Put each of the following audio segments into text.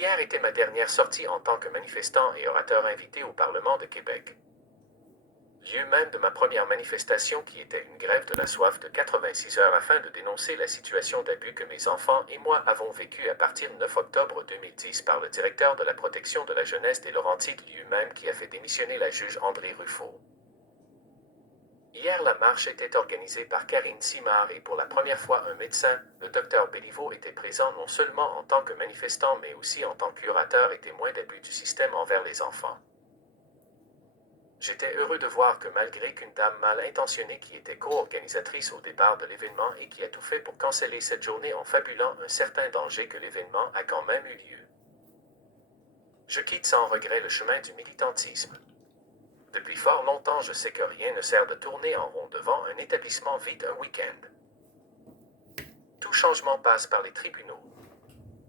Hier était ma dernière sortie en tant que manifestant et orateur invité au Parlement de Québec. Lieu même de ma première manifestation qui était une grève de la soif de 86 heures afin de dénoncer la situation d'abus que mes enfants et moi avons vécu à partir du 9 octobre 2010 par le directeur de la protection de la jeunesse des Laurentides, lieu même qui a fait démissionner la juge André Ruffo. Hier, la marche était organisée par Karine Simard et pour la première fois, un médecin, le Dr Béliveau, était présent non seulement en tant que manifestant mais aussi en tant qu'orateur et témoin d'abus du système envers les enfants. J'étais heureux de voir que malgré qu'une dame mal intentionnée qui était co-organisatrice au départ de l'événement et qui a tout fait pour canceller cette journée en fabulant un certain danger que l'événement a quand même eu lieu. Je quitte sans regret le chemin du militantisme. Depuis fort longtemps, je sais que rien ne sert de tourner en rond devant un établissement vide un week-end. Tout changement passe par les tribunaux.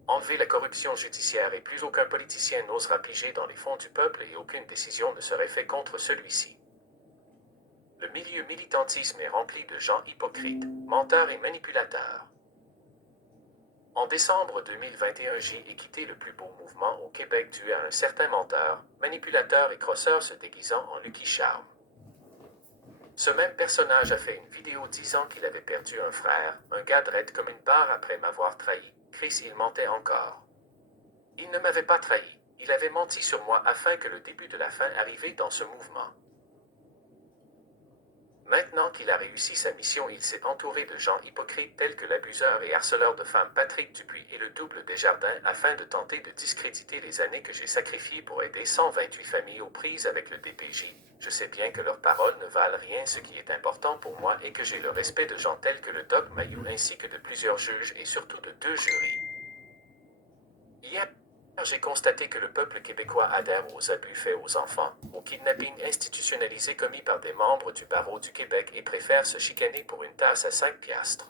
Enlever la corruption judiciaire et plus aucun politicien n'osera piger dans les fonds du peuple et aucune décision ne serait faite contre celui-ci. Le milieu militantisme est rempli de gens hypocrites, menteurs et manipulateurs. En décembre 2021, j'ai quitté le plus beau mouvement au Québec dû à un certain menteur, manipulateur et crosseur se déguisant en Lucky Charme. Ce même personnage a fait une vidéo disant qu'il avait perdu un frère, un gars drette comme une barre après m'avoir trahi. Chris, il mentait encore. Il ne m'avait pas trahi, il avait menti sur moi afin que le début de la fin arrivât dans ce mouvement. Maintenant qu'il a réussi sa mission, il s'est entouré de gens hypocrites tels que l'abuseur et harceleur de femmes Patrick Dupuis et le double Desjardins afin de tenter de discréditer les années que j'ai sacrifiées pour aider 128 familles aux prises avec le DPJ. Je sais bien que leurs paroles ne valent rien. Ce qui est important pour moi est que j'ai le respect de gens tels que le Doc Mayou ainsi que de plusieurs juges et surtout de 2 jurys. Hier, j'ai constaté que le peuple québécois adhère aux abus faits aux enfants, au kidnapping institutionnalisé commis par des membres du barreau du Québec et préfère se chicaner pour une tasse à 5 piastres.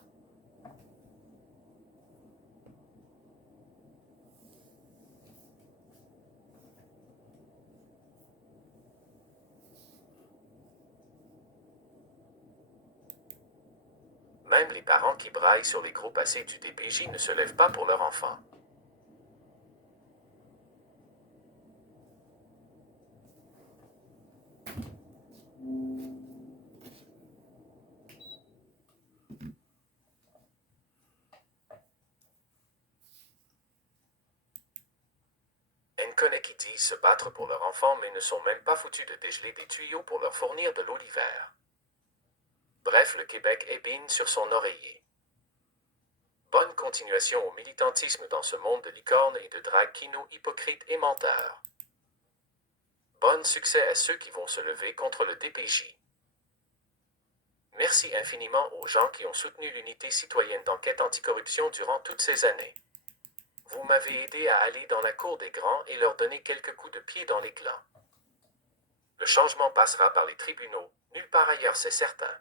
Même les parents qui braillent sur les gros passés du DPJ ne se lèvent pas pour leur enfant. En connaît qui disent se battre pour leur enfant mais ne sont même pas foutus de dégeler des tuyaux pour leur fournir de l'eau l'hiver. Bref, le Québec ébine sur son oreiller. Bonne continuation au militantisme dans ce monde de licornes et de drag quinoa hypocrites et menteurs. Bon succès à ceux qui vont se lever contre le DPJ. Merci infiniment aux gens qui ont soutenu l'unité citoyenne d'enquête anticorruption durant toutes ces années. Vous m'avez aidé à aller dans la cour des grands et leur donner quelques coups de pied dans l'éclat. Le changement passera par les tribunaux, nulle part ailleurs c'est certain.